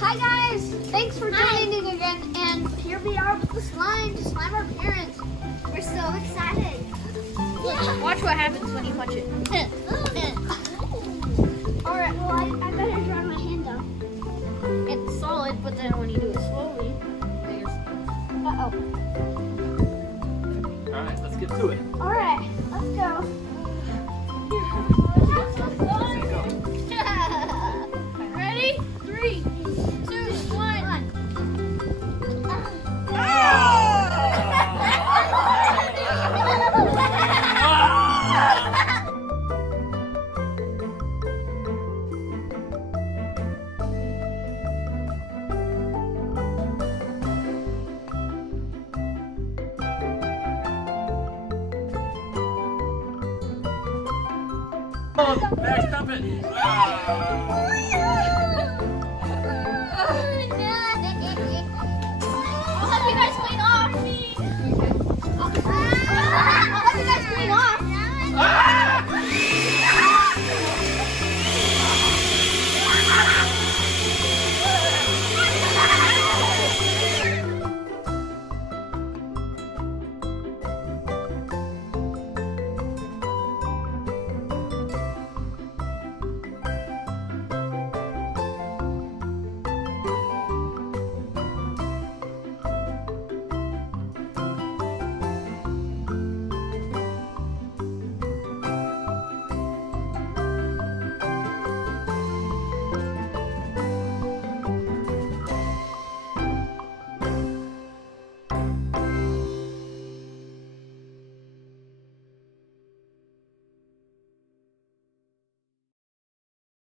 Hi guys! Thanks for joining again, and here we are with the slime to slime our parents. We're so excited. Look, watch what happens when you punch it. Alright, well I better draw my hand down. It's solid, but then when you do it slowly, Uh-oh. Alright, let's get to it. Alright, let's go. ready? 3, 2, 1. Oh, back, stop it. Ah.